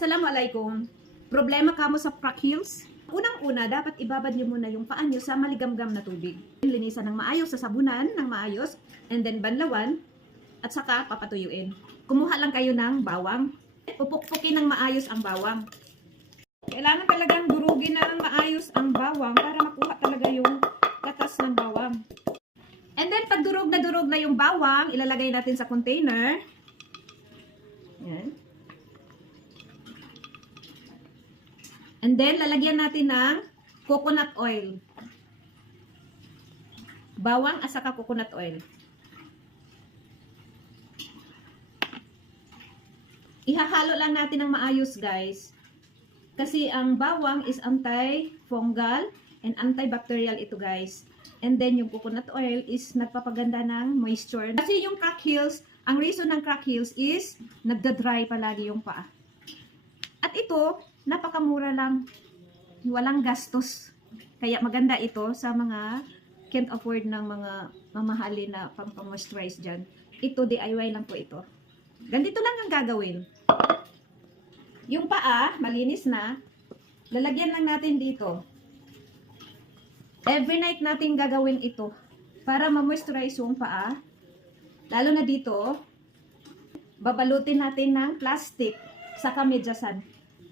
Assalamualaikum. Problema ka mo sa crack heels? Unang-una, dapat ibabad nyo muna yung paa nyo sa maligamgam na tubig. Linisan ng maayos, sa sabunan ng maayos, and then banlawan, at saka papatuyuin. Kumuha lang kayo ng bawang. Pupukpukin ng maayos ang bawang. Kailangan talagang durugin ng maayos ang bawang para makuha talaga yung katas ng bawang. And then, pag durog na yung bawang, ilalagay natin sa container. Yan. And then, lalagyan natin ng coconut oil. Bawang at saka coconut oil. Ihahalo lang natin ng maayos, guys. Kasi ang bawang is anti-fungal and antibacterial ito, guys. And then, yung coconut oil is nagpapaganda ng moisture. Kasi yung crack heels, ang reason ng crack heels is nagda-dry palagi yung paa. At ito, napakamura lang. Walang gastos. Kaya maganda ito sa mga can't afford ng mga mamahalin na pang-moisturize dyan. Ito, DIY lang po ito. Ganito lang ang gagawin. Yung paa, malinis na. Lalagyan lang natin dito. Every night natin gagawin ito. Para ma-moisturize yung paa. Lalo na dito, babalutin natin ng plastic sa kamedyasan.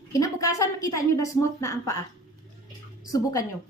Kinabukasan, makita nyo na smooth na ang paa. Subukan nyo.